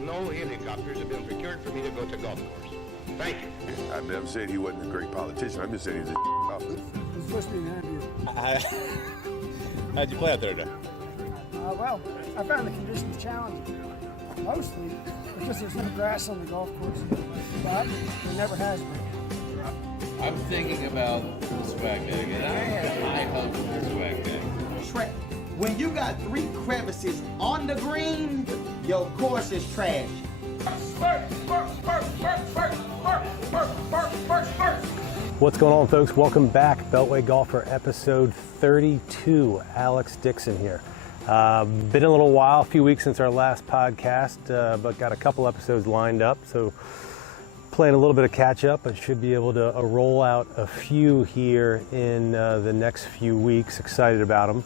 no helicopters have been procured for me to go to golf course. Thank you. I never said he wasn't a great politician. I'm just saying he's a golfer. It's supposed to be an interview. How'd you play out there today? Well, I found the conditions challenging, mostly because there's no grass on the golf course, but there never has been. I'm thinking about the swag bag, and I have high hopes for the swag bag. Trash. When you got 3 crevices on the green, your course is trash. What's going on, folks? Welcome back. Beltway Golfer episode 32. Alex Dixon here. Been a little while, a few weeks since our last podcast, but got a couple episodes lined up. So playing a little bit of catch up. I should be able to roll out a few here in the next few weeks. Excited about them.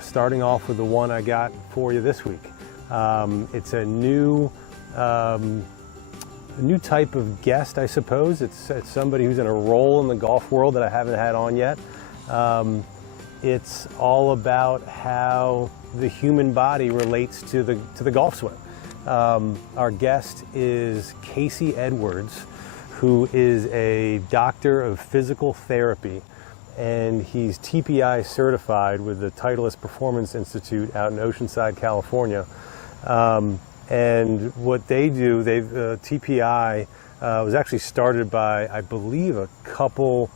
Starting off with the one I got for you this week. It's a new type of guest, I suppose. It's somebody who's in a role in the golf world that I haven't had on yet. It's all about how the human body relates to the golf swing. Our guest is Casey Edwards, who is a doctor of physical therapy, and he's TPI certified with the Titleist Performance Institute out in Oceanside, California. And what they do, TPI was actually started by, I believe, a couple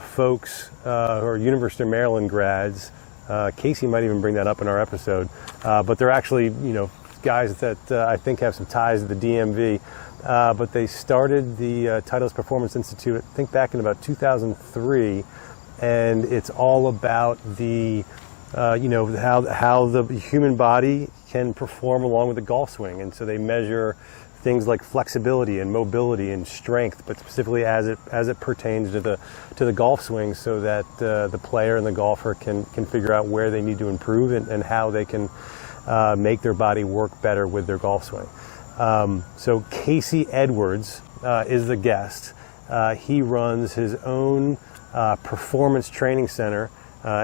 folks who are University of Maryland grads. Casey might even bring that up in our episode. But they're actually, guys that I think have some ties to the DMV. But they started the Titleist Performance Institute, I think back in about 2003. And it's all about the how the human body can perform along with the golf swing. And so they measure things like flexibility and mobility and strength, but specifically as it pertains to the golf swing, so that the player and the golfer can figure out where they need to improve and how they can make their body work better with their golf swing. So Casey Edwards is the guest. He runs his own performance training center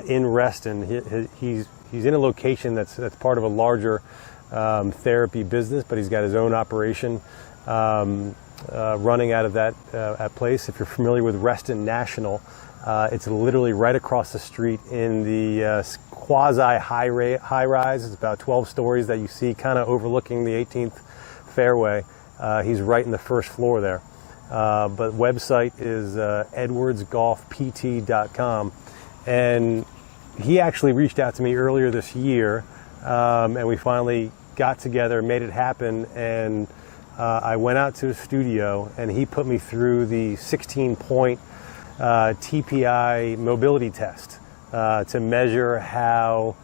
in Reston. He's in a location that's part of a larger therapy business, but he's got his own operation running out of that place. If you're familiar with Reston National, it's literally right across the street in the quasi high rise. It's about 12 stories that you see kind of overlooking the 18th fairway. He's right in the first floor there. But website is edwardsgolfpt.com. And he actually reached out to me earlier this year, and we finally got together, made it happen, and I went out to his studio, and he put me through the 16-point TPI mobility test to measure how,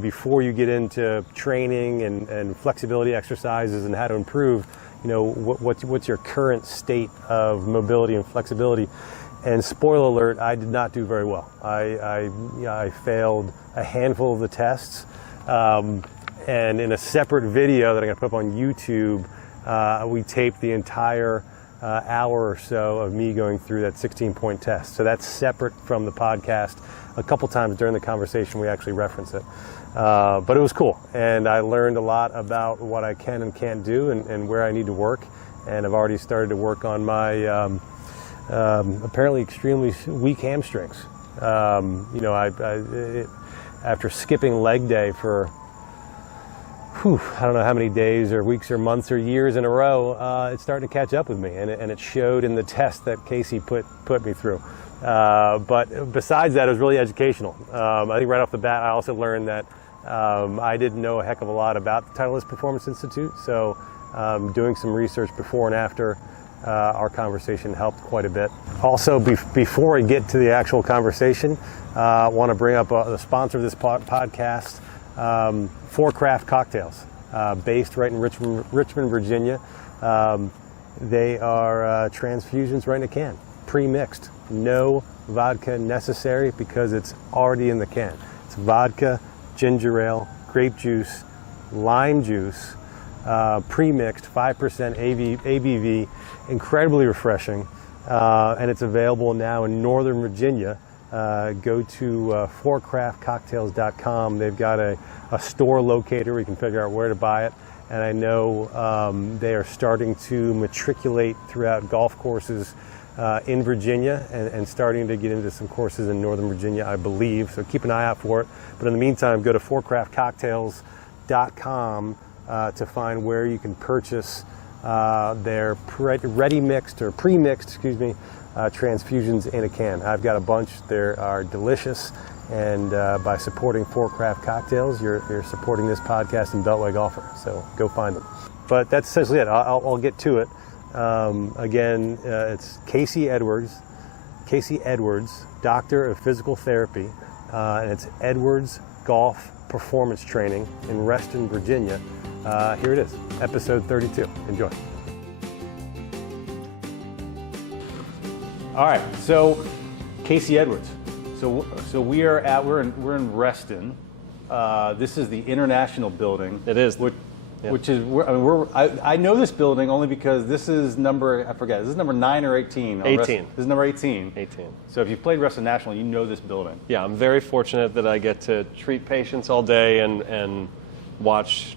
before you get into training and flexibility exercises and how to improve, what's your current state of mobility and flexibility. And spoiler alert, I did not do very well. I failed a handful of the tests. And in a separate video that I'm going to put up on YouTube, we taped the entire hour or so of me going through that 16-point test. So that's separate from the podcast. A couple times during the conversation, we actually reference it. But it was cool. And I learned a lot about what I can and can't do and where I need to work. And I've already started to work on my apparently extremely weak hamstrings. After skipping leg day for I don't know how many days or weeks or months or years in a row, it's starting to catch up with me, and it showed in the test that Casey put me through. But besides that, it was really educational. I think right off the bat, I also learned that I didn't know a heck of a lot about the Titleist Performance Institute, so doing some research before and after our conversation helped quite a bit. Also, before I get to the actual conversation, I want to bring up the sponsor of this podcast, Fore Craft Cocktails, based right in Richmond, Virginia. They are transfusions right in a can, pre-mixed. No vodka necessary because it's already in the can. It's vodka, ginger ale, grape juice, lime juice, pre-mixed, 5% ABV, incredibly refreshing, and it's available now in Northern Virginia. Go to forecraftcocktails.com. They've got a store locator where you can figure out where to buy it, and I know they are starting to matriculate throughout golf courses in Virginia and starting to get into some courses in Northern Virginia, I believe. So keep an eye out for it. But in the meantime, go to forecraftcocktails.com to find where you can purchase their ready mixed or pre-mixed, transfusions in a can. I've got a bunch. They are delicious, and by supporting Fore Craft Cocktails, you're supporting this podcast and Beltway Golfer. So go find them. But that's essentially it. I'll get to it. Again, it's Casey Edwards, Doctor of Physical Therapy, and it's Edwards Golf Performance Training in Reston, Virginia. Here it is, episode 32. Enjoy. All right, so Casey Edwards. So we're in Reston. This is the International Building. It is. Which is, I know this building only because this is number, I forget, this is number 9 or 18? 18. This is number 18. 18. So if you've played Reston National, you know this building. Yeah, I'm very fortunate that I get to treat patients all day and watch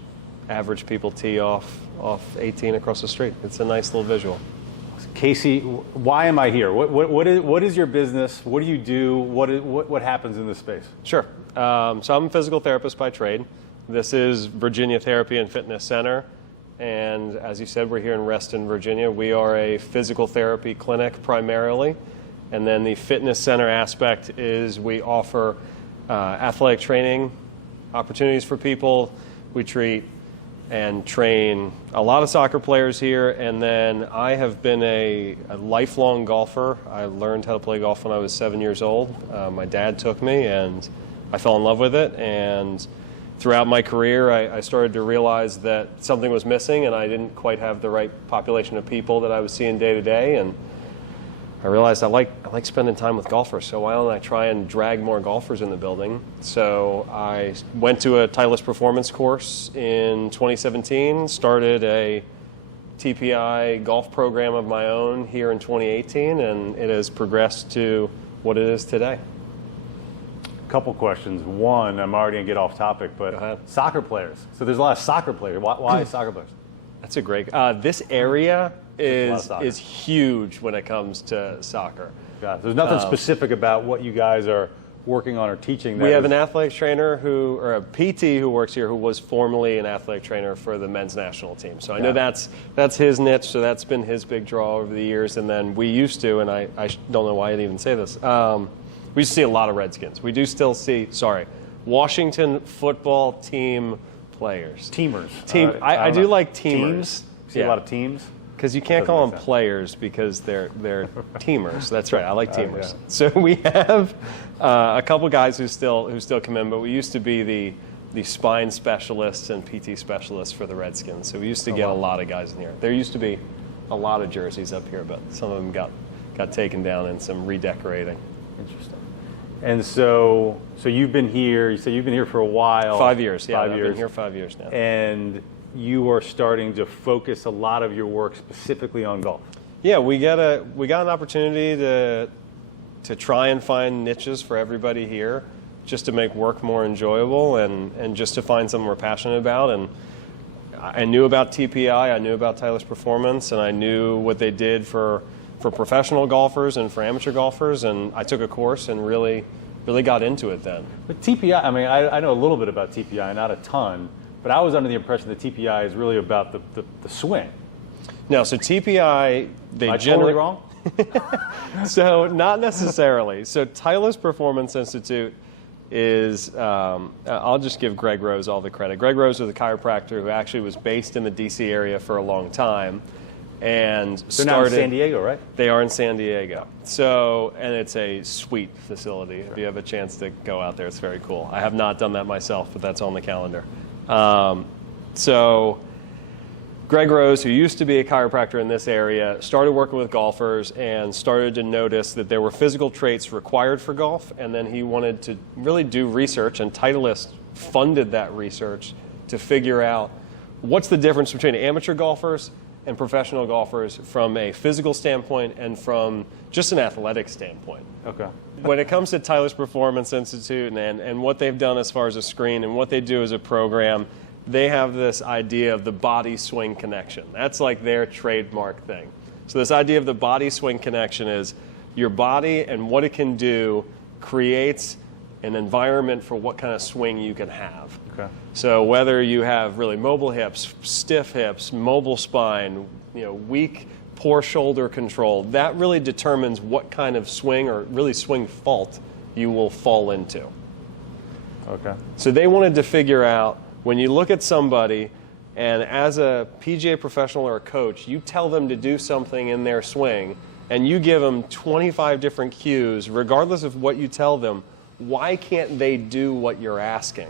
average people tee off 18 across the street. It's a nice little visual. Casey, why am I here? What is your business? What do you do? What happens in this space? Sure. So I'm a physical therapist by trade. This is Virginia Therapy and Fitness Center, and as you said, we're here in Reston, Virginia. We are a physical therapy clinic primarily, and then the fitness center aspect is we offer athletic training opportunities for people. We treat and train a lot of soccer players here, and then I have been a lifelong golfer. I learned how to play golf when I was 7 years old. My dad took me, and I fell in love with it, and throughout my career, I started to realize that something was missing, and I didn't quite have the right population of people that I was seeing day to day. And I realized I like spending time with golfers, so why don't I try and drag more golfers in the building? So I went to a Titleist Performance course in 2017, started a TPI golf program of my own here in 2018, and it has progressed to what it is today. Couple questions. One, I'm already going to get off topic, but soccer players. So there's a lot of soccer players. Why soccer players? That's a great. This area is huge when it comes to soccer. Got it. There's nothing specific about what you guys are working on or teaching. We have an athletic trainer or a PT who works here who was formerly an athletic trainer for the men's national team. So I know that's his niche, so that's been his big draw over the years. And then we used to, and I don't know why I didn't even say this, we used to see a lot of Redskins. We do still see, Washington football team players. Teamers. I do like teamers. See a lot of teams? Because you can't call them players because they're teamers. That's right. I like teamers. So we have a couple guys who still come in, but we used to be the spine specialists and PT specialists for the Redskins. So we used to get a lot of guys in here. There used to be a lot of jerseys up here, but some of them got taken down in some redecorating. Interesting. And so you've been here. You say you've been here for a while. 5 years. Yeah, I've 5 years. been here 5 years now. And you are starting to focus a lot of your work specifically on golf. Yeah, we got an opportunity to try and find niches for everybody here, just to make work more enjoyable and just to find something we're passionate about. And I knew about TPI, I knew about Titleist Performance, and I knew what they did for professional golfers and for amateur golfers, and I took a course and really got into it then. But TPI, I mean, I know a little bit about TPI, not a ton, but I was under the impression that TPI is really about the swing. No, so TPI, Am I totally wrong? So not necessarily. So Titleist Performance Institute is, I'll just give Greg Rose all the credit. Greg Rose was a chiropractor who actually was based in the DC area for a long time. And they're now in San Diego, right? They are in San Diego. So, and it's a sweet facility. If you have a chance to go out there, it's very cool. I have not done that myself, but that's on the calendar. So Greg Rose, who used to be a chiropractor in this area, started working with golfers and started to notice that there were physical traits required for golf, and then he wanted to really do research, and Titleist funded that research to figure out what's the difference between amateur golfers and professional golfers from a physical standpoint and from just an athletic standpoint. Okay. When it comes to Titleist Performance Institute and what they've done as far as a screen and what they do as a program, they have this idea of the body swing connection. That's like their trademark thing. So this idea of the body swing connection is your body and what it can do creates an environment for what kind of swing you can have. Okay. So whether you have really mobile hips, stiff hips, mobile spine, weak, poor shoulder control, that really determines what kind of swing or really swing fault you will fall into. Okay. So they wanted to figure out, when you look at somebody and as a PGA professional or a coach, you tell them to do something in their swing and you give them 25 different cues, regardless of what you tell them, why can't they do what you're asking?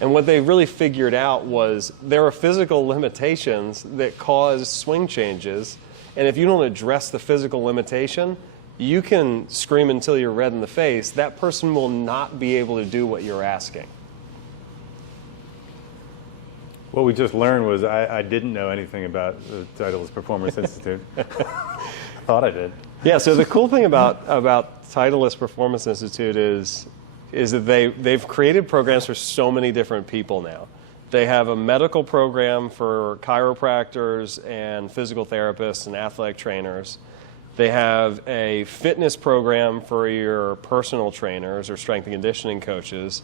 And what they really figured out was there are physical limitations that cause swing changes, and if you don't address the physical limitation, you can scream until you're red in the face. That person will not be able to do what you're asking. What we just learned was I didn't know anything about the Titleist Performance Institute. Thought I did. Yeah, so the cool thing about Titleist Performance Institute is that they've created programs for so many different people now. They have a medical program for chiropractors and physical therapists and athletic trainers. They have a fitness program for your personal trainers or strength and conditioning coaches.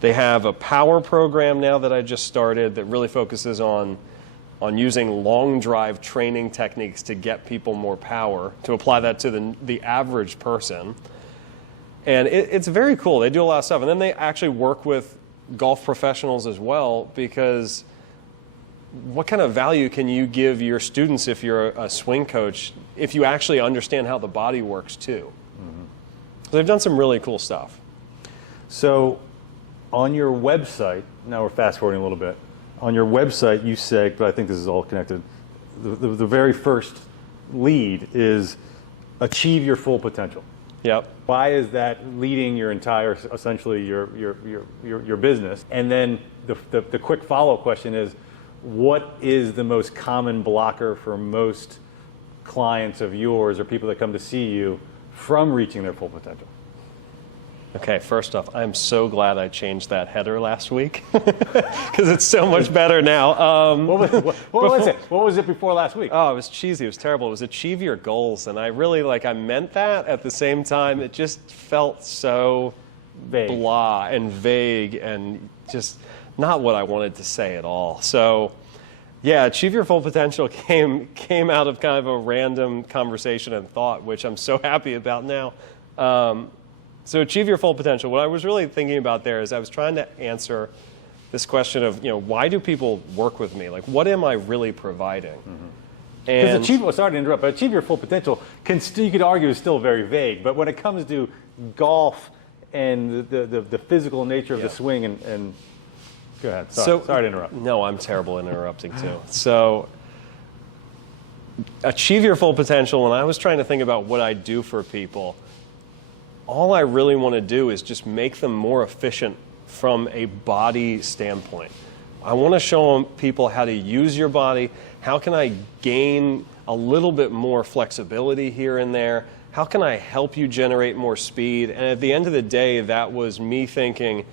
They have a power program now that I just started that really focuses on using long drive training techniques to get people more power, to apply that to the average person. And it's very cool. They do a lot of stuff. And then they actually work with golf professionals as well, because what kind of value can you give your students if you're a swing coach if you actually understand how the body works too? Mm-hmm. So they've done some really cool stuff. So on your website, now we're fast forwarding a little bit, on your website you say, but I think this is all connected, the very first lead is achieve your full potential. Yep. Why is that leading your entire, essentially your business? And then the quick follow-up question is, what is the most common blocker for most clients of yours or people that come to see you from reaching their full potential? Okay, first off, I'm so glad I changed that header last week because it's so much better now. What was it? What was it before last week? Oh, it was cheesy. It was terrible. It was achieve your goals, and I really I meant that. At the same time, it just felt so vague. Blah and vague and just not what I wanted to say at all. So, yeah, achieve your full potential came out of kind of a random conversation and thought, which I'm so happy about now. So achieve your full potential. What I was really thinking about there is I was trying to answer this question of, why do people work with me? Like, what am I really providing? Because sorry to interrupt, but achieve your full potential, you could argue, is still very vague. But when it comes to golf and the physical nature of the swing and go ahead. Sorry to interrupt. No, I'm terrible at interrupting too. So achieve your full potential, and I was trying to think about what I do for people. All I really want to do is just make them more efficient from a body standpoint. I want to show people how to use your body. How can I gain a little bit more flexibility here and there? How can I help you generate more speed? And at the end of the day, that was me thinking,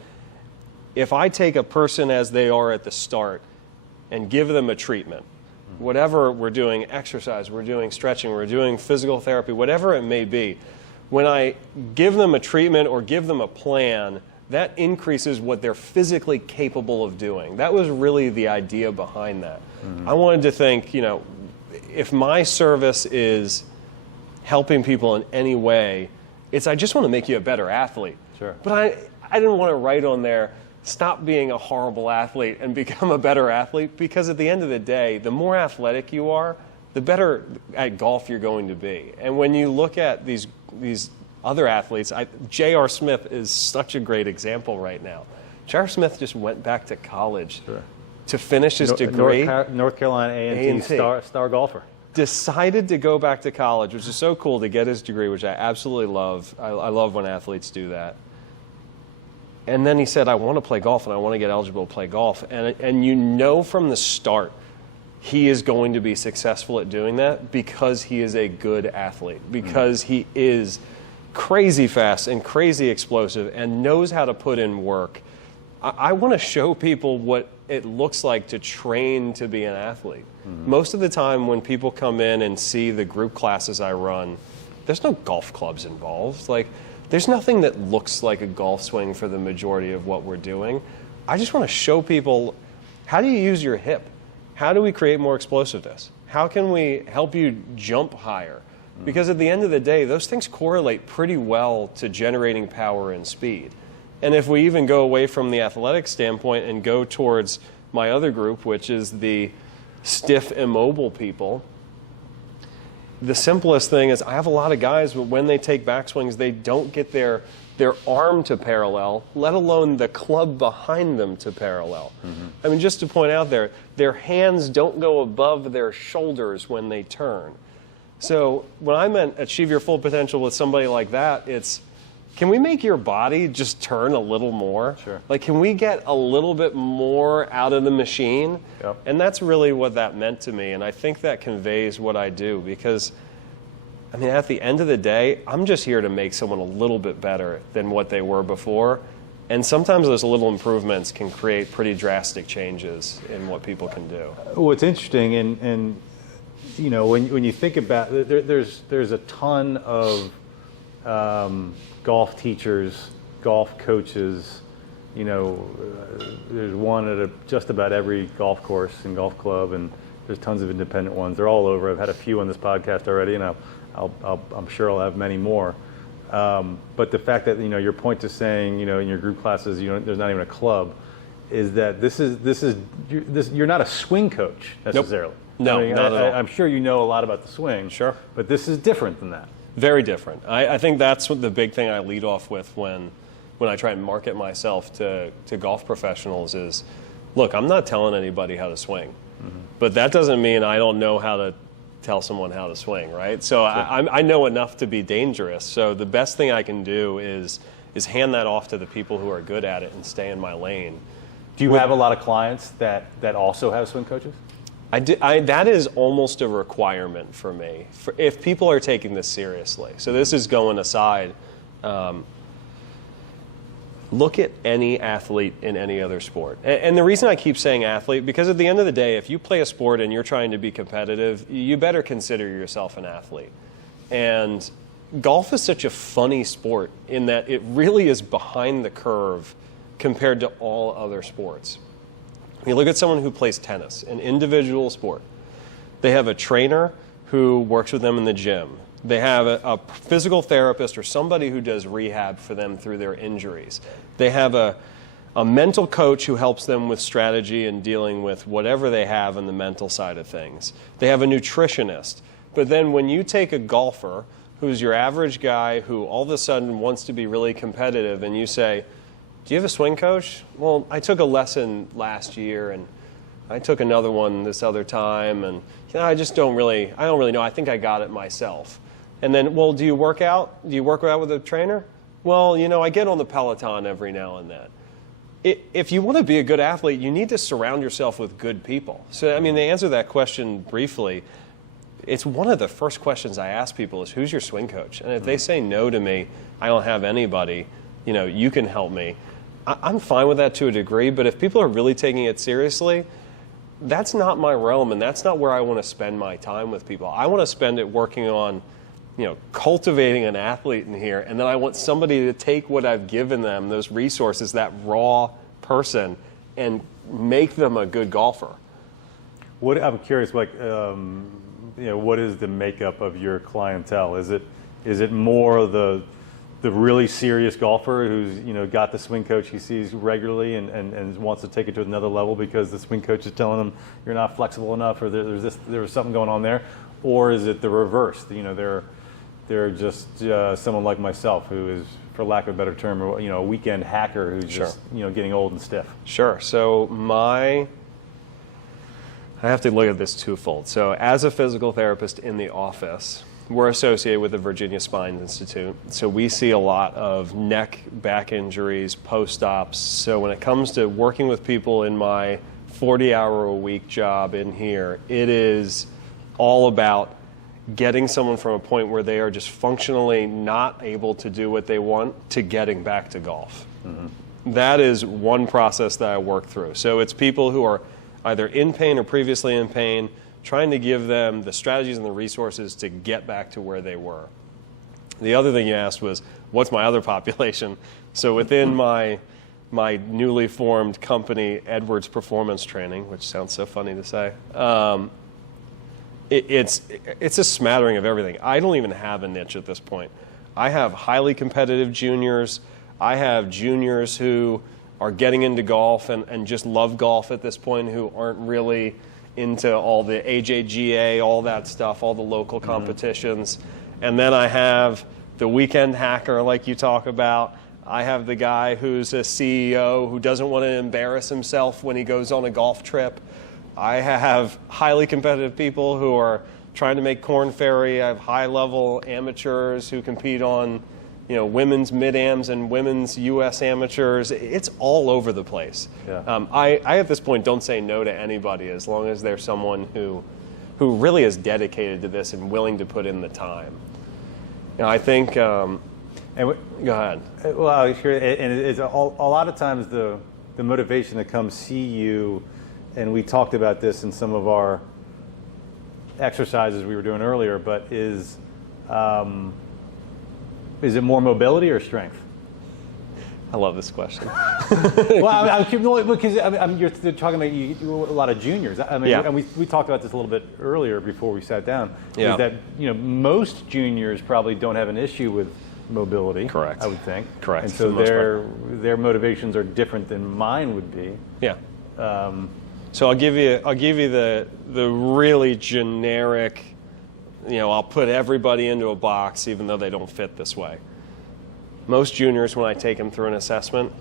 if I take a person as they are at the start and give them a treatment, whatever we're doing, exercise, we're doing stretching, we're doing physical therapy, whatever it may be, when I give them a treatment or give them a plan, that increases what they're physically capable of doing. That was really the idea behind that. I wanted to think, if my service is helping people in any way, I just want to make you a better athlete. Sure. But I didn't want to write on there, stop being a horrible athlete and become a better athlete, because at the end of the day, the more athletic you are, the better at golf you're going to be. And when you look at these other athletes, J.R. Smith is such a great example right now. J.R. Smith just went back to college to finish his degree. North Carolina A&T star golfer. Decided to go back to college, which is so cool, to get his degree, which I absolutely love. I love when athletes do that. And then he said, I want to play golf and I want to get eligible to play golf. And from the start, he is going to be successful at doing that because he is a good athlete, because he is crazy fast and crazy explosive and knows how to put in work. I want to show people what it looks like to train to be an athlete. Most of the time when people come in and see the group classes I run, there's no golf clubs involved. Like, there's nothing that looks like a golf swing for the majority of what we're doing. I just want to show people, how do you use your hip? How do we create more explosiveness? How can we help you jump higher? Because at the end of the day, those things correlate pretty well to generating power and speed. And if we even go away from the athletic standpoint and go towards my other group, which is the stiff, immobile people, the simplest thing is I have a lot of guys, but when they take backswings, they don't get their arm to parallel, let alone the club behind them to parallel. I mean, just to point out there, their hands don't go above their shoulders when they turn. So when I meant achieve your full potential with somebody like that, it's, can we make your body just turn a little more? Sure. Like, can we get a little bit more out of the machine? Yep. And that's really what that meant to me. And I think that conveys what I do because, I mean, at the end of the day, I'm just here to make someone a little bit better than what they were before. And sometimes those little improvements can create pretty drastic changes in what people can do. What's interesting, and you know, when you think about there's a ton of golf teachers, golf coaches. You know, there's one at just about every golf course and golf club, and there's tons of independent ones. They're all over. I've had a few on this podcast already, and I'm sure I'll have many more. But the fact that, you know, your point to saying, you know, in your group classes, you know, there's not even a club, is that you're not a swing coach necessarily. Nope. No, I mean, not at all. I'm sure you know a lot about the swing. Sure. But this is different than that. Very different. I think that's what the big thing I lead off with when I try and market myself to golf professionals is, look, I'm not telling anybody how to swing. But that doesn't mean I don't know how to tell someone how to swing, right? So sure. I know enough to be dangerous. So the best thing I can do is hand that off to the people who are good at it and stay in my lane. Do you have a lot of clients that also have swing coaches? That is almost a requirement for me, if people are taking this seriously. So this is going aside. Look at any athlete in any other sport. And the reason I keep saying athlete, because at the end of the day, if you play a sport and you're trying to be competitive, you better consider yourself an athlete. And golf is such a funny sport in that it really is behind the curve compared to all other sports. You look at someone who plays tennis, an individual sport. They have a trainer who works with them in the gym. They have a physical therapist or somebody who does rehab for them through their injuries. They have a mental coach who helps them with strategy and dealing with whatever they have on the mental side of things. They have a nutritionist. But then when you take a golfer who's your average guy who all of a sudden wants to be really competitive and you say, do you have a swing coach? Well, I took a lesson last year and I took another one this other time and you know, I don't really know. I think I got it myself. And then, well, do you work out? Do you work out with a trainer? Well, you know, I get on the Peloton every now and then. If you want to be a good athlete, you need to surround yourself with good people. So, I mean, to answer that question briefly, it's one of the first questions I ask people is, who's your swing coach? And if they say no to me, I don't have anybody, you know, you can help me. I'm fine with that to a degree, but if people are really taking it seriously, that's not my realm, and that's not where I want to spend my time with people. I want to spend it working on, you know, cultivating an athlete in here, and then I want somebody to take what I've given them, those resources, that raw person, and make them a good golfer. I'm curious, like, you know, what is the makeup of your clientele? Is it more the really serious golfer who's, you know, got the swing coach he sees regularly and wants to take it to another level because the swing coach is telling him you're not flexible enough, or there's something going on there? Or is it the reverse? You know, they're just someone like myself who is, for lack of a better term, you know, a weekend hacker who's just, you know, getting old and stiff. Sure. So I have to look at this twofold. So as a physical therapist in the office, we're associated with the Virginia Spine Institute. So we see a lot of neck, back injuries, post-ops. So when it comes to working with people in my 40-hour-a-week job in here, it is all about getting someone from a point where they are just functionally not able to do what they want to getting back to golf. That is one process that I work through. So it's people who are either in pain or previously in pain, trying to give them the strategies and the resources to get back to where they were. The other thing you asked was, what's my other population? So within my newly formed company, Edwards Performance Training, which sounds so funny to say, it's a smattering of everything. I don't even have a niche at this point. I have highly competitive juniors. I have juniors who are getting into golf and just love golf at this point, who aren't really into all the AJGA, all that stuff, all the local competitions. And then I have the weekend hacker like you talk about. I have the guy who's a CEO who doesn't want to embarrass himself when he goes on a golf trip. I have highly competitive people who are trying to make Korn Ferry. I have high-level amateurs who compete on, women's mid-ams and women's U.S. amateurs. It's all over the place. Yeah. I at this point don't say no to anybody as long as there's someone who really is dedicated to this and willing to put in the time. I think. Go ahead. Well, sure. And it's a lot of times the motivation to come see you, and we talked about this in some of our exercises we were doing earlier, but is it more mobility or strength? I love this question. Well, you're talking about a lot of juniors. And we talked about this a little bit earlier before we sat down. Yeah. Is that most juniors probably don't have an issue with mobility. Correct. I would think. Correct. And so their motivations are different than mine would be. Yeah. So I'll give you the really generic. I'll put everybody into a box even though they don't fit this way. Most juniors, when I take them through an assessment,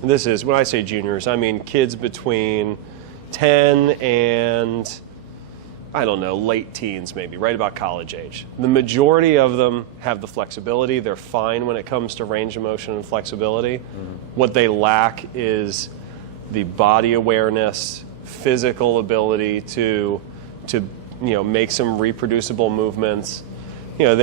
when I say juniors, I mean kids between 10 and, late teens maybe, right about college age. The majority of them have the flexibility. They're fine when it comes to range of motion and flexibility. What they lack is the body awareness, physical ability to make some reproducible movements. A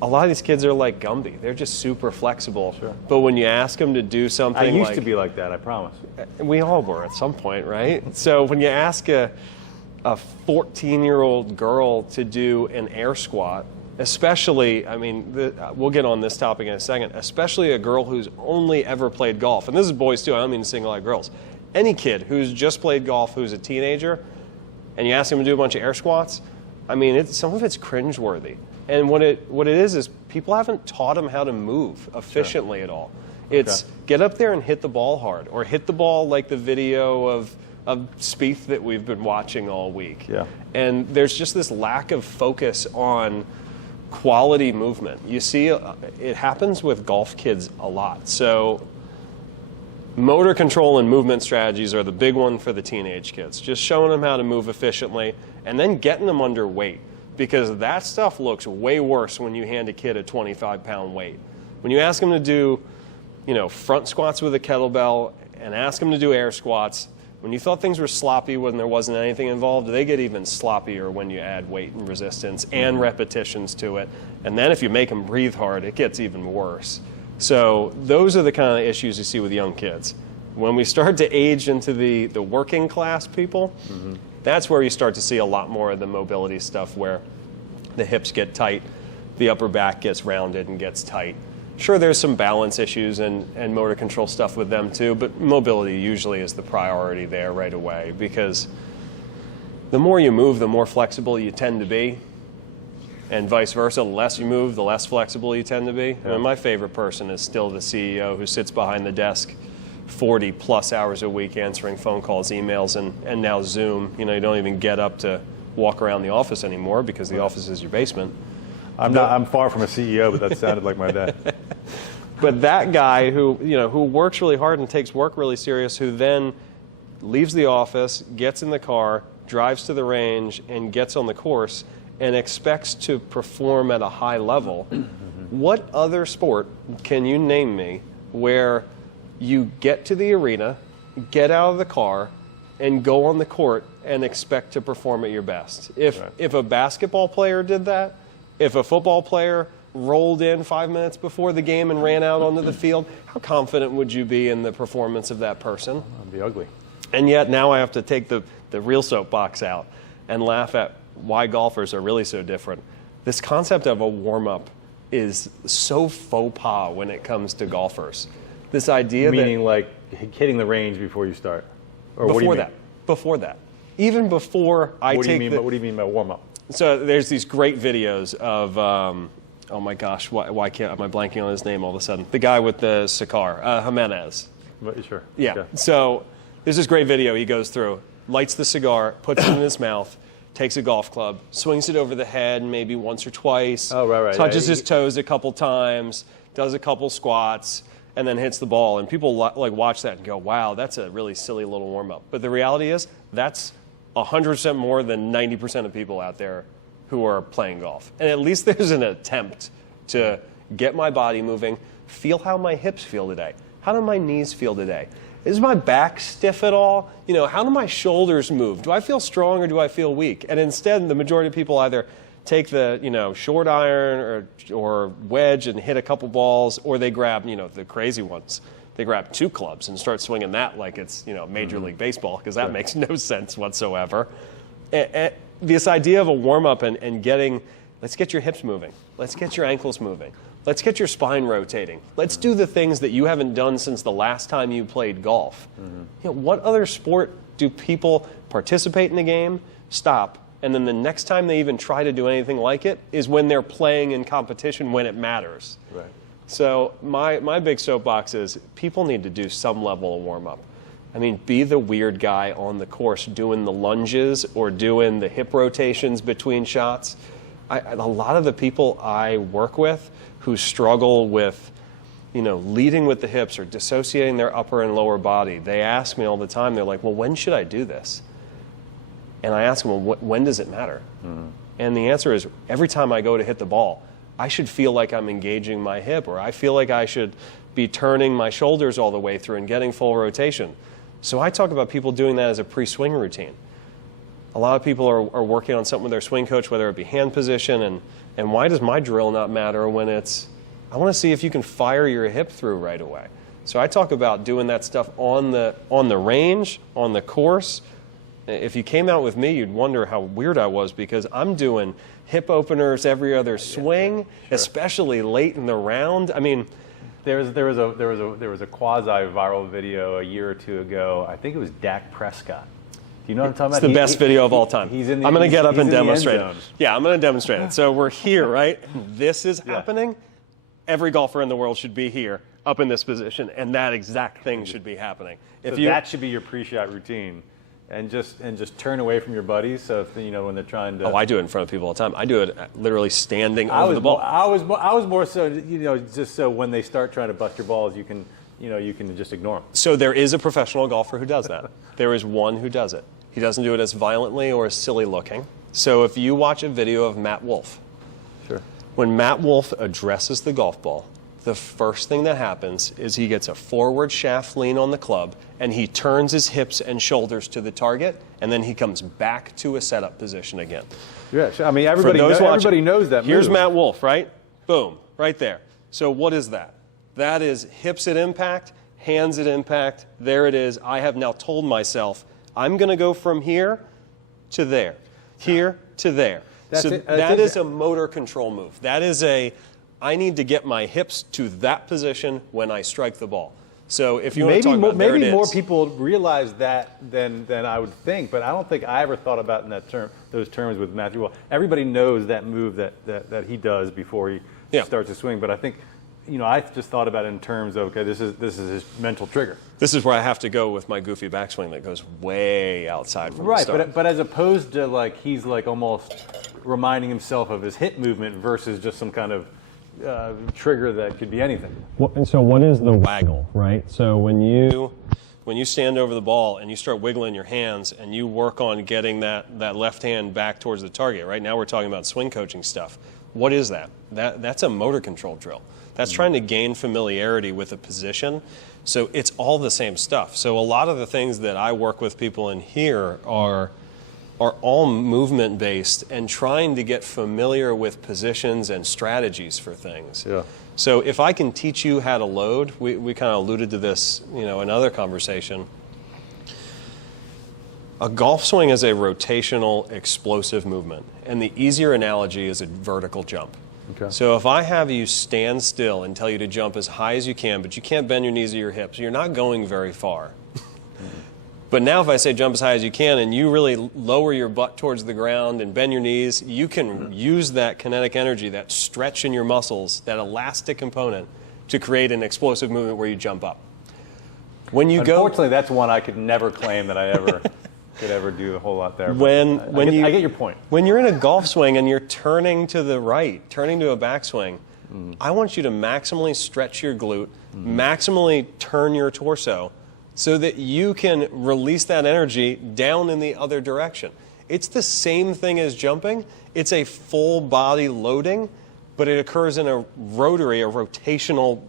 lot of these kids are like Gumby. They're just super flexible. Sure. But when you ask them to do something, I used to be like that, I promise. We all were at some point, right? So when you ask a 14-year-old girl to do an air squat, especially, we'll get on this topic in a second, especially a girl who's only ever played golf, and this is boys too, I don't mean to single out girls. Any kid who's just played golf, who's a teenager, and you ask them to do a bunch of air squats, some of it's cringeworthy. And what it is people haven't taught them how to move efficiently at all. It's get up there and hit the ball hard, or hit the ball like the video of Spieth that we've been watching all week. Yeah. And there's just this lack of focus on quality movement. You see, it happens with golf kids a lot. So motor control and movement strategies are the big one for the teenage kids. Just showing them how to move efficiently and then getting them under weight, because that stuff looks way worse when you hand a kid a 25-pound weight. When you ask them to do, front squats with a kettlebell and ask them to do air squats, when you thought things were sloppy when there wasn't anything involved, they get even sloppier when you add weight and resistance and repetitions to it. And then if you make them breathe hard, it gets even worse. So those are the kind of issues you see with young kids. When we start to age into the working class people, that's where you start to see a lot more of the mobility stuff, where the hips get tight, the upper back gets rounded and gets tight. Sure, there's some balance issues and motor control stuff with them too, but mobility usually is the priority there right away, because the more you move, the more flexible you tend to be, and vice versa. The less you move, the less flexible you tend to be. My favorite person is still the CEO who sits behind the desk 40 plus hours a week answering phone calls, emails, and now Zoom. You don't even get up to walk around the office anymore because the office is your basement. I'm far from a CEO, but that sounded like my dad. But that guy who works really hard and takes work really serious, who then leaves the office, gets in the car, drives to the range, and gets on the course and expects to perform at a high level. What other sport can you name me where you get to the arena, get out of the car, and go on the court and expect to perform at your best? If a basketball player did that, if a football player rolled in 5 minutes before the game and ran out onto the field, how confident would you be in the performance of that person? It'd be ugly. And yet now I have to take the real soapbox out and laugh at why golfers are really so different. This concept of a warm-up is so faux pas when it comes to golfers. This idea Meaning like hitting the range before you start? Or what do you mean? Before that. Even before I What do you take mean? What do you mean by warm-up? So there's these great videos of, oh my gosh, why can't am I blanking on his name all of a sudden? The guy with the cigar, Jimenez. Sure. Yeah. Okay. So there's this great video he goes through, lights the cigar, puts it in his mouth, takes a golf club, swings it over the head maybe once or twice, Oh, right. touches Yeah, his toes a couple times, does a couple squats, and then hits the ball. And people like watch that and go, wow, that's a really silly little warm-up. But the reality is that's 100% more than 90% of people out there who are playing golf. And at least there's an attempt to get my body moving, feel how my hips feel today. How do my knees feel today? Is my back stiff at all? You know, how do my shoulders move? Do I feel strong or do I feel weak? And instead, the majority of people either take the, short iron or wedge and hit a couple balls, or they grab, the crazy ones. They grab 2 clubs and start swinging that like it's, Major League Baseball, because that makes no sense whatsoever. And this idea of a warm-up and getting, let's get your hips moving. Let's get your ankles moving. Let's get your spine rotating. Let's do the things that you haven't done since the last time you played golf. What other sport do people participate in the game, stop, and then the next time they even try to do anything like it is when they're playing in competition when it matters. Right. So my big soapbox is people need to do some level of warm-up. I mean, be the weird guy on the course doing the lunges or doing the hip rotations between shots. A lot of the people I work with who struggle with, leading with the hips or dissociating their upper and lower body, they ask me all the time, they're like, well, when should I do this? And I ask them, well, when does it matter? And the answer is, every time I go to hit the ball, I should feel like I'm engaging my hip, or I feel like I should be turning my shoulders all the way through and getting full rotation. So I talk about people doing that as a pre-swing routine. A lot of people are working on something with their swing coach, whether it be hand position, and why does my drill not matter when it's, I want to see if you can fire your hip through right away. So I talk about doing that stuff on the range, on the course. If you came out with me, you'd wonder how weird I was, because I'm doing hip openers every other swing, especially late in the round. I mean, There was a quasi-viral video a year or two ago. I think it was Dak Prescott. Do you know what I'm talking about? It's the best video of all time. I'm going to get up and demonstrate it. Yeah, I'm going to demonstrate it. So we're here, right? This is happening. Every golfer in the world should be here, up in this position, and that exact thing should be happening. So that should be your pre-shot routine, and just turn away from your buddies. So if, when they're trying to. Oh, I do it in front of people all the time. I do it literally standing over the ball. I was more so, just so when they start trying to bust your balls, you can just ignore them. So there is a professional golfer who does that. There is one who does it. He doesn't do it as violently or as silly looking. So if you watch a video of Matt Wolff, Sure. when Matt Wolff addresses the golf ball, the first thing that happens is he gets a forward shaft lean on the club, and he turns his hips and shoulders to the target, and then he comes back to a setup position again. Yeah, I mean, everybody knows that move. Here's Matt Wolff, right? Boom, right there. So what is that? That is hips at impact, hands at impact. There it is. I have now told myself, I'm going to go from here to there, here to there. That is a motor control move. That is I need to get my hips to that position when I strike the ball. So if you want to talk about maybe more people realize that than I would think, but I don't think I ever thought about in those terms with Matthew Wolff. Everybody knows that move that he does before he starts to swing, but I think I just thought about it in terms of, okay, this is his mental trigger. This is where I have to go with my goofy backswing that goes way outside from the start. Right, but as opposed to he's almost reminding himself of his hip movement versus just some kind of trigger that could be anything. And so what is the waggle, right? So when you stand over the ball and you start wiggling your hands and you work on getting that left hand back towards the target, right? Now we're talking about swing coaching stuff. What is that? That's a motor control drill. That's trying to gain familiarity with a position. So it's all the same stuff. So a lot of the things that I work with people in here are are all movement based and trying to get familiar with positions and strategies for things. Yeah. So if I can teach you how to load, we kind of alluded to this, in another conversation. A golf swing is a rotational, explosive movement, and the easier analogy is a vertical jump. Okay. So if I have you stand still and tell you to jump as high as you can, but you can't bend your knees or your hips, you're not going very far. But now if I say jump as high as you can and you really lower your butt towards the ground and bend your knees, you can use that kinetic energy, that stretch in your muscles, that elastic component to create an explosive movement where you jump up. When you Unfortunately, that's one I could never claim that I ever could ever do a whole lot there. I get your point. When you're in a golf swing and you're turning to the right, turning to a backswing, I want you to maximally stretch your glute, maximally turn your torso, so that you can release that energy down in the other direction. It's the same thing as jumping. It's a full body loading, but it occurs in a rotational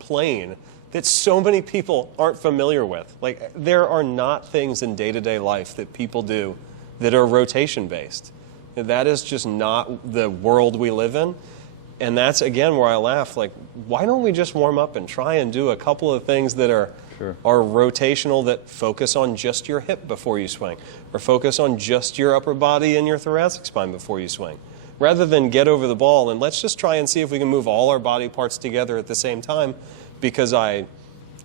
plane that so many people aren't familiar with. Like, there are not things in day-to-day life that people do that are rotation based. That is just not the world we live in. And that's, again, where I laugh. Like, why don't we just warm up and try and do a couple of things that are rotational, that focus on just your hip before you swing, or focus on just your upper body and your thoracic spine before you swing, rather than get over the ball and let's just try and see if we can move all our body parts together at the same time because I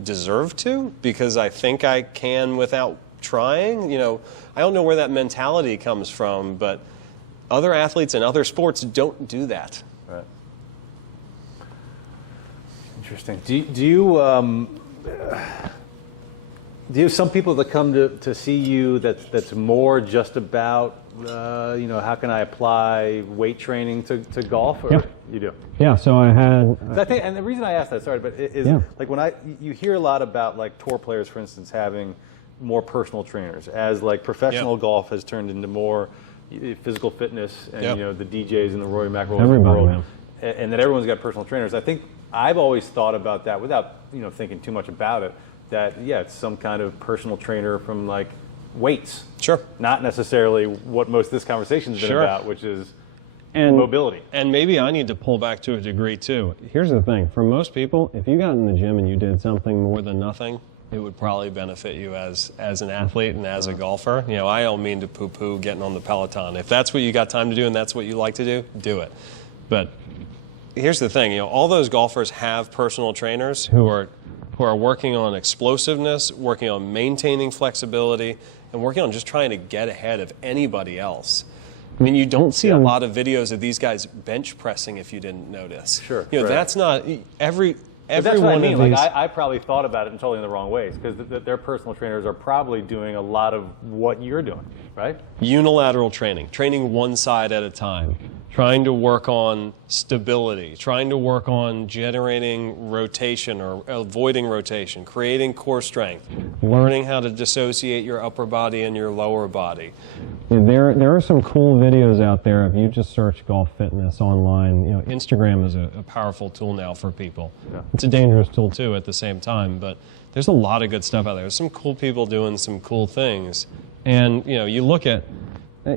deserve to, because I think I can without trying. I don't know where that mentality comes from, but other athletes in other sports don't do that. Right. Interesting. Do you have some people that come to see you that's more just about how can I apply weight training to golf? Or you do? Yeah. So I had. I think, and the reason I asked that, sorry, but is like when you hear a lot about like tour players, for instance, having more personal trainers, as like professional golf has turned into more physical fitness, and the DJs and the Rory McIlroys of the world, and that everyone's got personal trainers. I think I've always thought about that without thinking too much about it. That it's some kind of personal trainer from like weights. Sure. Not necessarily what most of this conversation's been about, which is mobility. And maybe I need to pull back to a degree too. Here's the thing: for most people, if you got in the gym and you did something more than nothing, it would probably benefit you as an athlete and as a golfer. I don't mean to poo-poo getting on the Peloton. If that's what you got time to do and that's what you like to do it. But here's the thing: all those golfers have personal trainers who are working on explosiveness, working on maintaining flexibility, and working on just trying to get ahead of anybody else. I mean, you don't see a lot of videos of these guys bench pressing if you didn't notice. Sure. That's not every that's what I mean. Like I probably thought about it totally in the wrong ways, because their personal trainers are probably doing a lot of what you're doing, right? Unilateral training one side at a time, trying to work on stability, trying to work on generating rotation or avoiding rotation, creating core strength, learning how to dissociate your upper body and your lower body. There are some cool videos out there. If you just search golf fitness online, Instagram is a powerful tool now for people. Yeah. It's a dangerous tool too at the same time, but there's a lot of good stuff out there. There's some cool people doing some cool things. And you look at,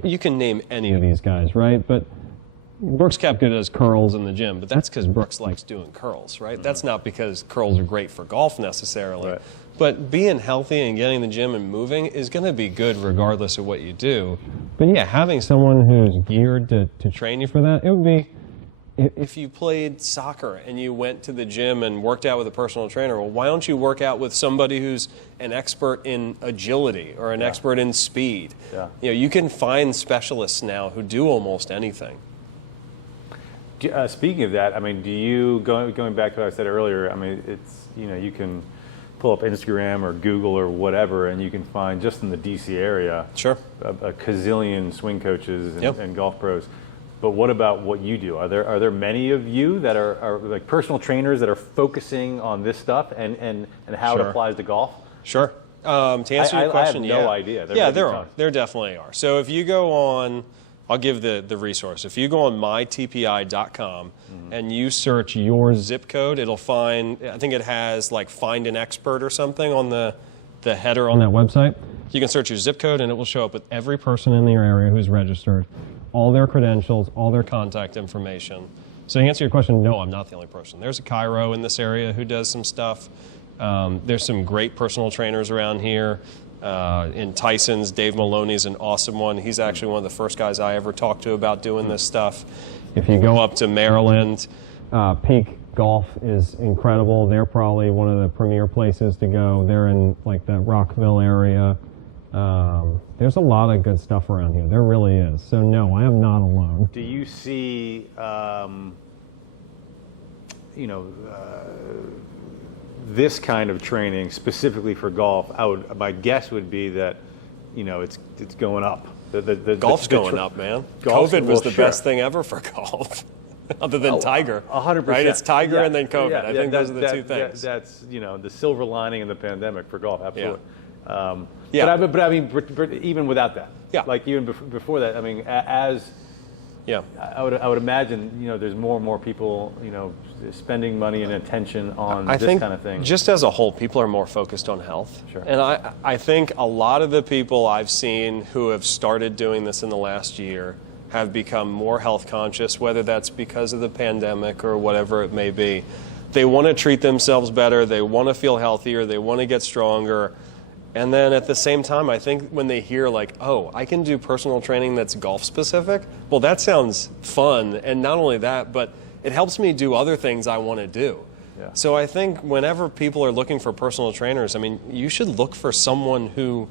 you can name any of these guys, right? But Brooks Koepka does curls in the gym, but that's because Brooks likes doing curls, right? Mm-hmm. That's not because curls are great for golf necessarily. Right. But being healthy and getting in the gym and moving is going to be good regardless of what you do. But having someone who's geared to train you for that, it would be, if you played soccer and you went to the gym and worked out with a personal trainer, well, why don't you work out with somebody who's an expert in agility or an expert in speed? Yeah. You can find specialists now who do almost anything. Speaking of that, I mean, do you, going back to what I said earlier, I mean, it's, you can pull up Instagram or Google or whatever, and you can find, just in the DC area, a gazillion swing coaches and golf pros. But what about what you do? Are there many of you that are like personal trainers that are focusing on this stuff and how it applies to golf? Sure. To answer your question, I have no idea. There are. There definitely are. So if you go on, I'll give the resource. If you go on mytpi.com and you search your zip code, it'll find, I think it has like find an expert or something on the the header on on that website. You can search your zip code, and it will show up with Every person in the area who's registered, all their credentials, all their contact information. So to answer your question, no, I'm not the only person. There's a chiro in this area who does some stuff. There's some great personal trainers around here. In Tyson's, Dave Maloney's an awesome one. He's actually one of the first guys I ever talked to about doing this stuff. If you go up to Maryland, Peak Golf is incredible. They're probably one of the premier places to go. They're in like the Rockville area. There's a lot of good stuff around here. There really is. So no, I am not alone. Do you see, this kind of training specifically for golf? My guess would be that, it's going up. Golf's going up, man. COVID was the best thing ever for golf, other than Tiger. 100%. Right? It's Tiger Yeah. and then COVID. Yeah, I think those are the two things. That's the silver lining in the pandemic for golf. Absolutely. Yeah. But I mean, even without that, like even before that, I mean, I would imagine there's more and more people spending money and attention on this kind of thing. Just as a whole, people are more focused on health. Sure. And I think a lot of the people I've seen who have started doing this in the last year have become more health conscious, whether that's because of the pandemic or whatever it may be. They want to treat themselves better. They want to feel healthier. They want to get stronger. And then at the same time, I think when they hear like, oh, I can do personal training that's golf specific, well, that sounds fun. And not only that, but it helps me do other things I want to do. Yeah. So I think whenever people are looking for personal trainers, I mean, you should look for someone who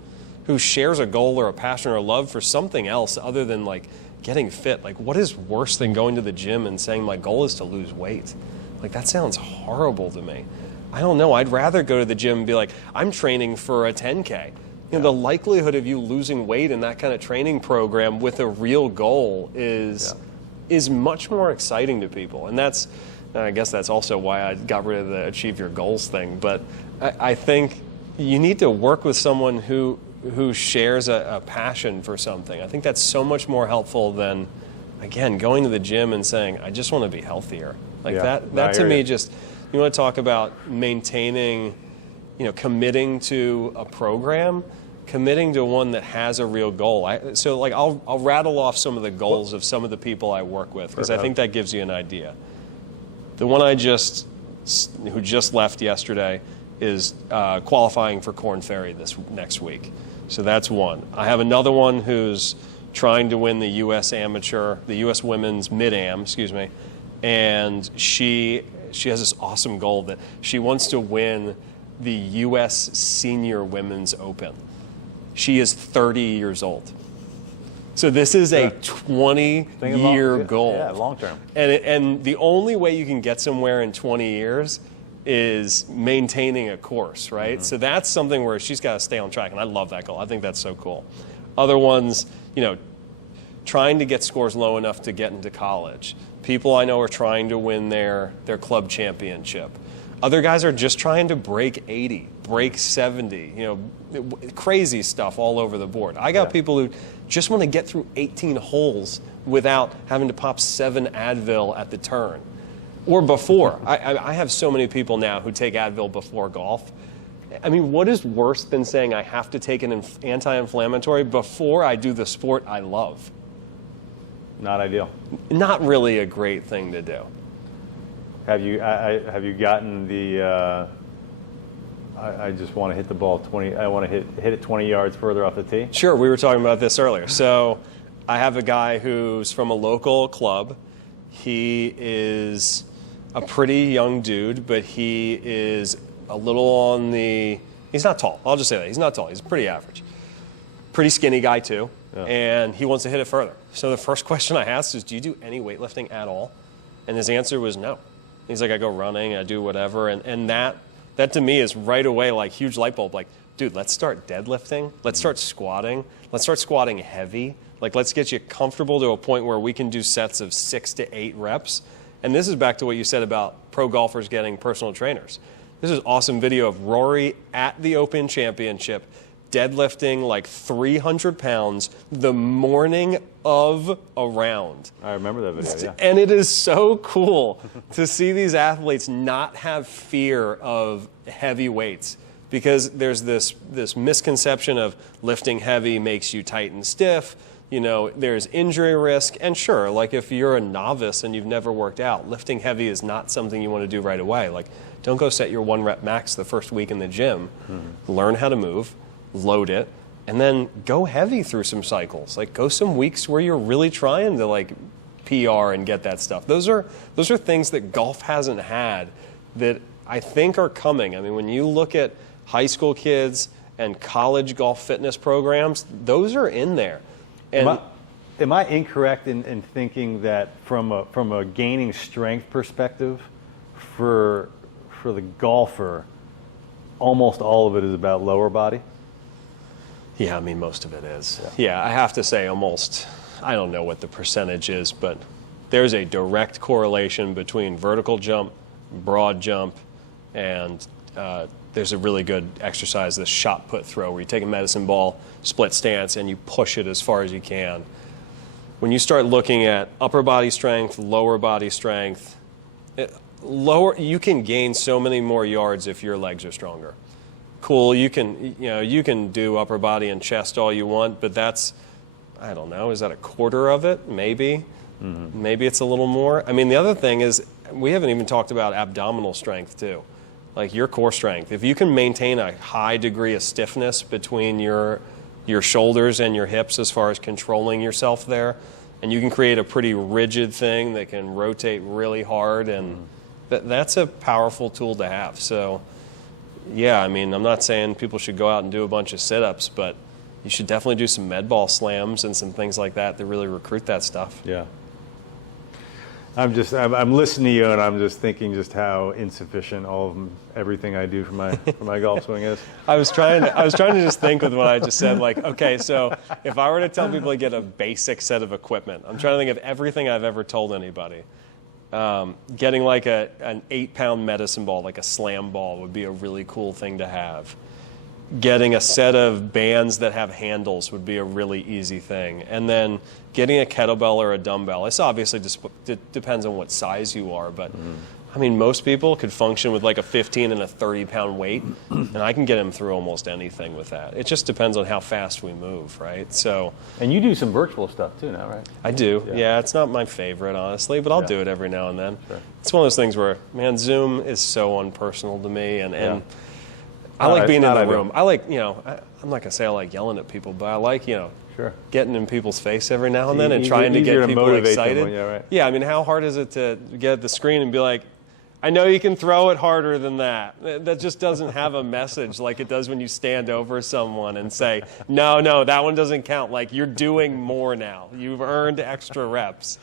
shares a goal or a passion or a love for something else other than like getting fit. Like, what is worse than going to the gym and saying my goal is to lose weight? Like, that sounds horrible to me. I don't know. I'd rather go to the gym and be like, I'm training for a 10K. The likelihood of you losing weight in that kind of training program with a real goal is much more exciting to people. And I guess that's also why I got rid of the achieve your goals thing. But I think you need to work with someone who shares a passion for something. I think that's so much more helpful than, again, going to the gym and saying, I just want to be healthier. Like that to me just... You want to talk about maintaining, committing to a program, committing to one that has a real goal. I'll rattle off some of the goals of some of the people I work with because I think that gives you an idea. The one who just left yesterday is qualifying for Korn Ferry this next week. So that's one. I have another one who's trying to win the U.S. Women's Mid-Am, and she has this awesome goal that she wants to win the U.S. Senior Women's Open. She is 30 years old. So this is a 20-year goal. Yeah, long term. And the only way you can get somewhere in 20 years is maintaining a course, right? Mm-hmm. So that's something where she's got to stay on track, and I love that goal. I think that's so cool. Other ones, trying to get scores low enough to get into college. People I know are trying to win their club championship. Other guys are just trying to break 80, break 70, crazy stuff all over the board. I got people who just want to get through 18 holes without having to pop 7 Advil at the turn. Or before. I have so many people now who take Advil before golf. I mean, what is worse than saying I have to take an anti-inflammatory before I do the sport I love? Not ideal. Not really a great thing to do. Have you gotten the? I just want to hit the ball 20. I want to hit it 20 yards further off the tee. Sure, we were talking about this earlier. So, I have a guy who's from a local club. He is a pretty young dude, but he is a little on the. He's not tall. I'll just say that he's not tall. He's pretty average. Pretty skinny guy too, and he wants to hit it further. So the first question I asked is, do you do any weightlifting at all? And his answer was no. He's like, I go running, I do whatever. And that to me is right away like huge light bulb. Like, dude, let's start deadlifting. Let's start squatting. Let's start squatting heavy. Like, let's get you comfortable to a point where we can do sets of 6 to 8 reps. And this is back to what you said about pro golfers getting personal trainers. This is an awesome video of Rory at the Open Championship deadlifting like 300 pounds the morning of a round. I remember that video, yeah. And it is so cool to see these athletes not have fear of heavy weights. because there's this misconception of lifting heavy makes you tight and stiff. You know, there's injury risk, and sure, like if you're a novice and you've never worked out, lifting heavy is not something you want to do right away. Like, don't go set your 1 rep max the first week in the gym. Learn how to move, load it, and then go heavy through some cycles. Like, go some weeks where you're really trying to like PR and get that stuff. Those are things that golf hasn't had that I think are coming. I mean, when you look at high school kids and college golf fitness programs, those are in there. And am I incorrect in thinking that from a gaining strength perspective, for the golfer, almost all of it is about lower body? Yeah, I mean, most of it is. Yeah, I have to say almost, I don't know what the percentage is, but there's a direct correlation between vertical jump, broad jump, and there's a really good exercise, this shot put throw, where you take a medicine ball, split stance, and you push it as far as you can. When you start looking at upper body strength, lower body strength, you can gain so many more yards if your legs are stronger. Cool, you can do upper body and chest all you want, but that's, I don't know, is that a quarter of it? Maybe. Maybe it's a little more. I mean, the other thing is, we haven't even talked about abdominal strength too. Like your core strength. If you can maintain a high degree of stiffness between your shoulders and your hips as far as controlling yourself there, and you can create a pretty rigid thing that can rotate really hard, and that's a powerful tool to have. So, yeah, I mean, I'm not saying people should go out and do a bunch of sit-ups, but you should definitely do some med ball slams and some things like that to really recruit that stuff. Yeah. I'm listening to you, and I'm just thinking just how insufficient everything I do for my golf swing is. I was trying to just think with what I just said, like, okay, so if I were to tell people to get a basic set of equipment, I'm trying to think of everything I've ever told anybody. Getting like an 8-pound medicine ball, like a slam ball, would be a really cool thing to have. Getting a set of bands that have handles would be a really easy thing. And then getting a kettlebell or a dumbbell. This obviously depends on what size you are, but I mean, most people could function with like a 15 and a 30-pound weight, and I can get them through almost anything with that. It just depends on how fast we move, right? So. And you do some virtual stuff too now, right? I do. Yeah, it's not my favorite, honestly, but I'll do it every now and then. Sure. It's one of those things where, man, Zoom is so unpersonal to me, and I like being in the room. I like, I'm not going to say I like yelling at people, but I like, getting in people's face every now and then and trying to get people excited. Yeah, I mean, how hard is it to get at the screen and be like, I know you can throw it harder than that. That just doesn't have a message like it does when you stand over someone and say, no, that one doesn't count. Like, you're doing more now. You've earned extra reps.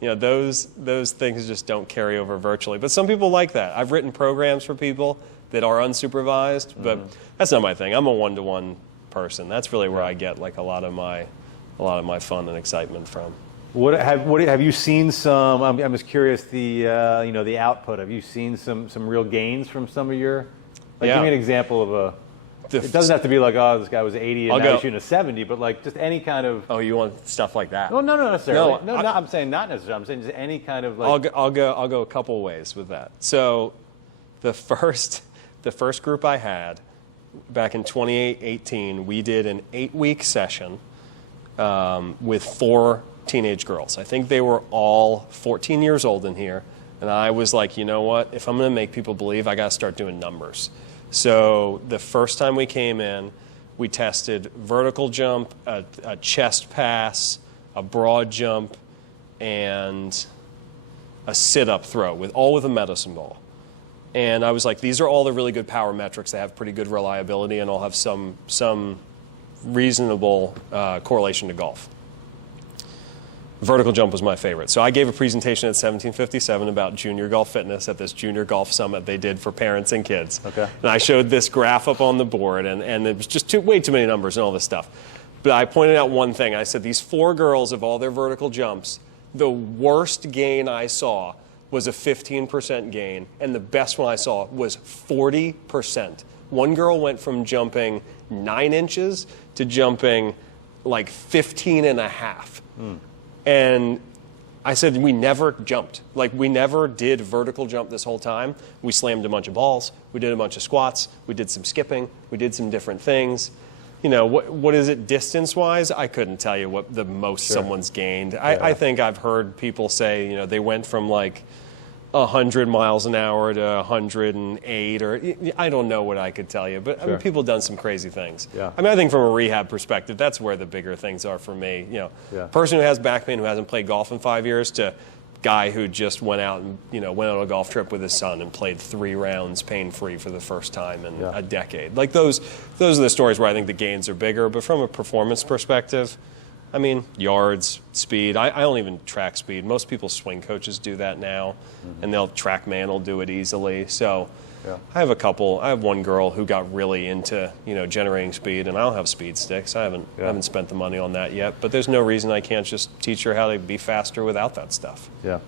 Those things just don't carry over virtually. But some people like that. I've written programs for people that are unsupervised, but that's not my thing. I'm a one-to-one person. That's really where I get like a lot of my fun and excitement from. What have you seen some? I'm just curious. The output. Have you seen some real gains from some of your? Like, give me an example of a. It doesn't have to be like, oh, this guy was 80 and now he's shooting a 70, but like just any kind of. Oh, you want stuff like that? No, not necessarily. No, I'm saying not necessarily. I'm saying just any kind of like. I'll go a couple ways with that. So, the first group I had back in 2018, we did an 8-week session with 4 teenage girls. I think they were all 14 years old in here. And I was like, you know what? If I'm going to make people believe, I got to start doing numbers. So the first time we came in, we tested vertical jump, a chest pass, a broad jump, and a sit-up throw, all with a medicine ball. And I was like, these are all the really good power metrics. They have pretty good reliability and all have some reasonable correlation to golf. Vertical jump was my favorite. So I gave a presentation at 1757 about junior golf fitness at this junior golf summit they did for parents and kids. Okay. And I showed this graph up on the board, and it was just way too many numbers and all this stuff. But I pointed out one thing. I said, these 4 girls of all their vertical jumps, the worst gain I saw was a 15% gain, and the best one I saw was 40%. One girl went from jumping 9 inches to jumping like 15 and a half. And I said we never jumped. Like, we never did vertical jump this whole time. We slammed a bunch of balls. We did a bunch of squats. We did some skipping. We did some different things. You know, what is it distance-wise? I couldn't tell you what the most someone's gained. I think I've heard people say, you know, they went from like 100 miles an hour to 108, or I don't know what I could tell you, but I mean, people have done some crazy things. Yeah. I mean, I think from a rehab perspective, that's where the bigger things are for me. You know, person who has back pain who hasn't played golf in 5 years to guy who just went out and, you know, went on a golf trip with his son and played 3 rounds pain-free for the first time in a decade. Like, those are the stories where I think the gains are bigger. But from a performance perspective, I mean, yards, speed. I don't even track speed. Most people, swing coaches, do that now, and they'll TrackMan will do it easily. So I have one girl who got really into, you know, generating speed, and I don't have speed sticks. I haven't spent the money on that yet. But there's no reason I can't just teach her how to be faster without that stuff. Yeah.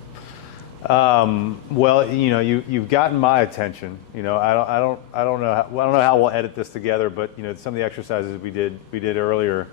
Well, you know, you've gotten my attention. You know, I don't know how we'll edit this together, but you know, some of the exercises we did earlier,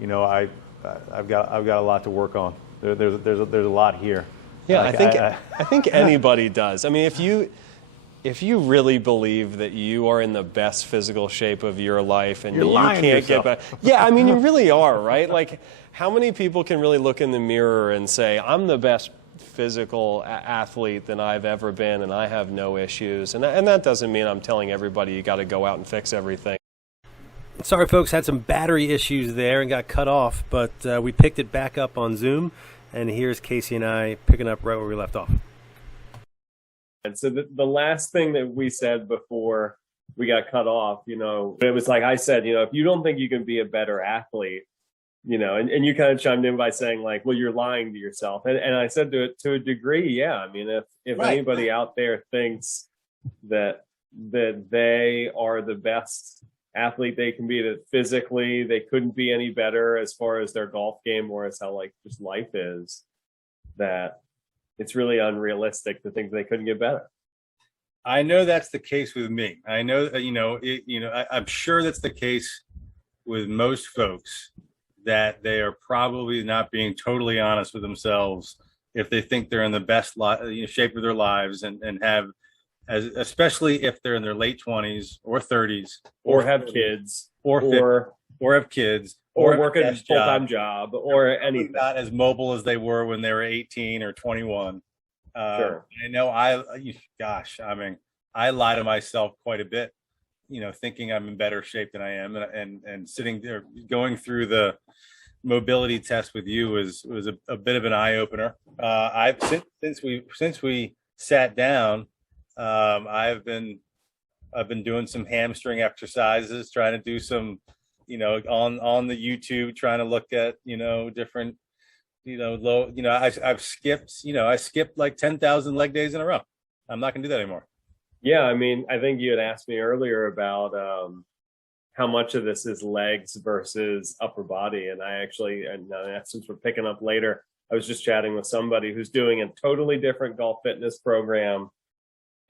you know, I've got a lot to work on. There's a lot here. Yeah, like, I think anybody does. I mean, if you really believe that you are in the best physical shape of your life and you can't get back, I mean, you really are, right? Like, how many people can really look in the mirror and say, I'm the best physical athlete than I've ever been, and I have no issues? And that doesn't mean I'm telling everybody you got to go out and fix everything. Sorry, folks, had some battery issues there and got cut off, but we picked it back up on Zoom, and here's Casey and I picking up right where we left off. And so the last thing that we said before we got cut off, you know, it was like I said, you know, if you don't think you can be a better athlete, you know, and you kind of chimed in by saying like, well, you're lying to yourself. And I said to a degree, yeah. I mean, if anybody out there thinks that they are the best athlete they can be, that physically they couldn't be any better as far as their golf game or as how like just life is, that it's really unrealistic to think they couldn't get better. I know that's the case with me. I know, I'm sure that's the case with most folks, that they are probably not being totally honest with themselves if they think they're in the best shape of their lives and have, especially if they're in their late 20s or 30s, or have kids, or have kids, or work a full-time job, or anything. Not as mobile as they were when they were 18 or 21. Sure. I know I lie to myself quite a bit, you know, thinking I'm in better shape than I am, and sitting there going through the mobility test with you was a bit of an eye opener. Since we sat down, I've been doing some hamstring exercises, trying to do some, you know, on the YouTube, trying to look at, you know, different, you know, low, you know, I skipped like 10,000 leg days in a row. I'm not gonna do that anymore. Yeah, I mean, I think you had asked me earlier about how much of this is legs versus upper body, and since we're picking up later, I was just chatting with somebody who's doing a totally different golf fitness program.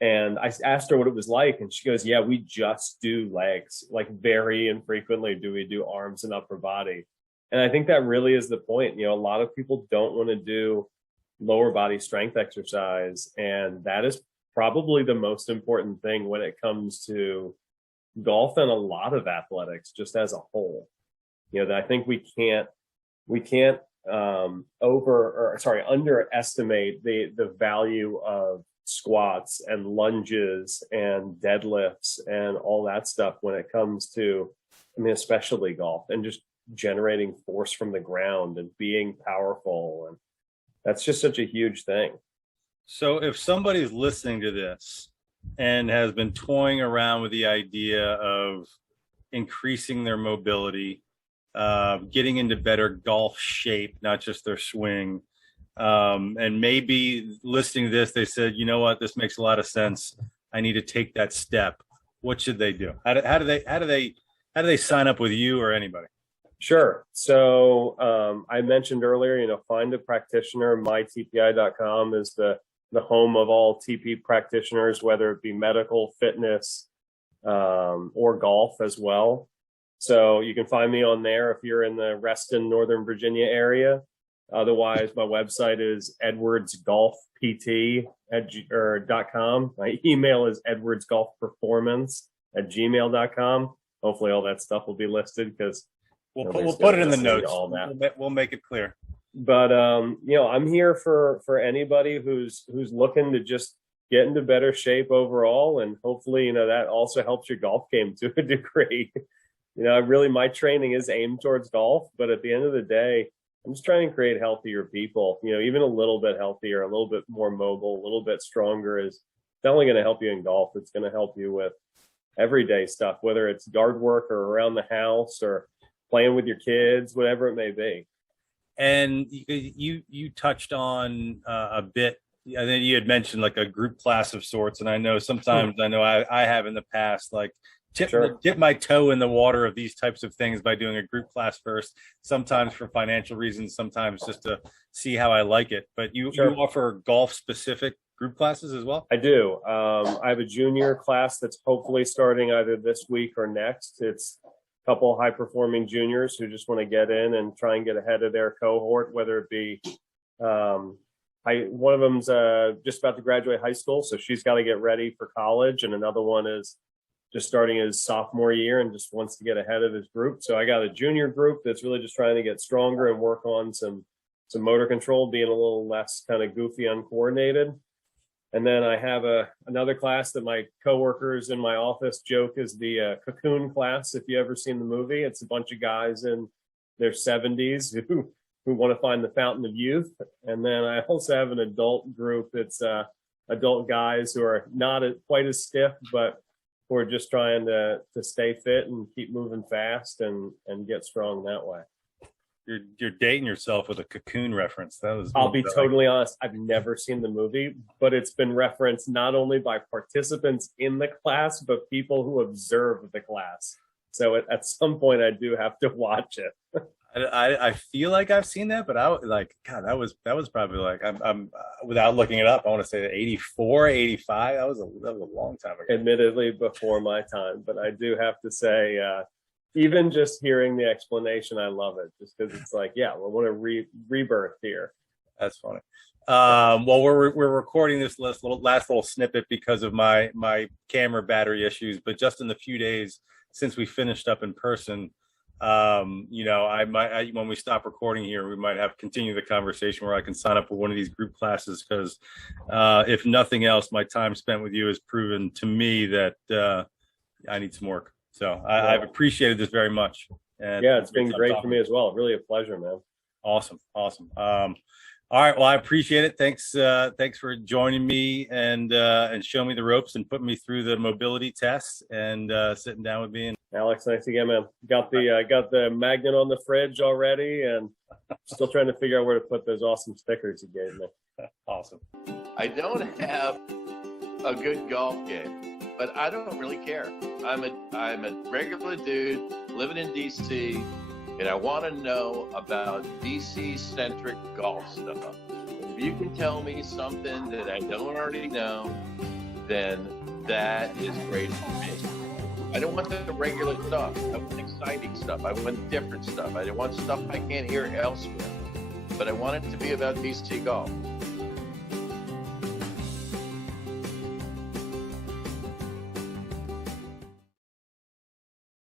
And I asked her what it was like, and she goes, yeah, we just do legs. Like, very infrequently do we do arms and upper body. And I think that really is the point. You know, a lot of people don't want to do lower body strength exercise, and that is probably the most important thing when it comes to golf and a lot of athletics just as a whole. You know, that I think we can't underestimate the value of squats and lunges and deadlifts and all that stuff when it comes to, I mean, especially golf, and just generating force from the ground and being powerful. And that's just such a huge thing. So if somebody's listening to this and has been toying around with the idea of increasing their mobility, getting into better golf shape, not just their swing, and maybe listening to this, they said, you know what, this makes a lot of sense, I need to take that step, what should they do? How do they sign up with you or anybody? Sure. So I mentioned earlier, you know, find a practitioner. mytpi.com is the home of all TP practitioners, whether it be medical, fitness, or golf as well. So you can find me on there if you're in the Reston, Northern Virginia area. Otherwise, my website is edwardsgolfpt.com. My email is edwardsgolfperformance@gmail.com. Hopefully all that stuff will be listed because We'll put it in the notes. All that. We'll make it clear. But I'm here for anybody who's looking to just get into better shape overall, and hopefully, that also helps your golf game to a degree. Really, my training is aimed towards golf, but at the end of the day, I'm just trying to create healthier people. Even a little bit healthier, a little bit more mobile, a little bit stronger is not only going to help you in golf, it's going to help you with everyday stuff, whether it's yard work or around the house or playing with your kids, whatever it may be. And you touched on a bit. I think you had mentioned like a group class of sorts, and I know sometimes I have in the past dip my toe in the water of these types of things by doing a group class first. Sometimes for financial reasons, sometimes just to see how I like it. But you offer golf specific group classes as well? I do. I have a junior class that's hopefully starting either this week or next. It's a couple high performing juniors who just want to get in and try and get ahead of their cohort, whether it be one of them's just about to graduate high school, so she's got to get ready for college, and another one is just starting his sophomore year and just wants to get ahead of his group. So I got a junior group that's really just trying to get stronger and work on some motor control, being a little less kind of goofy, uncoordinated. And then I have another class that my coworkers in my office joke is the Cocoon class. If you ever seen the movie, it's a bunch of guys in their 70s who want to find the fountain of youth. And then I also have an adult group. It's adult guys who are not quite as stiff, but who are just trying to stay fit and keep moving fast and get strong that way. You're dating yourself with a Cocoon reference. I'll be totally honest. I've never seen the movie, but it's been referenced not only by participants in the class, but people who observe the class. So at some point I do have to watch it. I feel like I've seen that, but that was probably like, I'm without looking it up, I want to say 84, 85. That was a long time ago. Admittedly before my time, but I do have to say, even just hearing the explanation, I love it, just because it's like, yeah, we want a rebirth here. That's funny. Well, we're recording this last little snippet because of my camera battery issues, but just in the few days since we finished up in person, when we stop recording here, we might have continue the conversation where I can sign up for one of these group classes, because if nothing else, my time spent with you has proven to me that I need some work. So I've appreciated this very much. And yeah, it's been great for me as well. Really a pleasure, man. Awesome. All right. Well, I appreciate it. Thanks for joining me and showing me the ropes and putting me through the mobility tests and sitting down with me. And Alex, thanks again, man. Got the magnet on the fridge already, and still trying to figure out where to put those awesome stickers you gave me. Awesome. I don't have a good golf game, but I don't really care. I'm a regular dude living in DC, and I want to know about DC-centric golf stuff. If you can tell me something that I don't already know, then that is great for me. I don't want the regular stuff. I want exciting stuff. I want different stuff. I want stuff I can't hear elsewhere. But I want it to be about DC golf.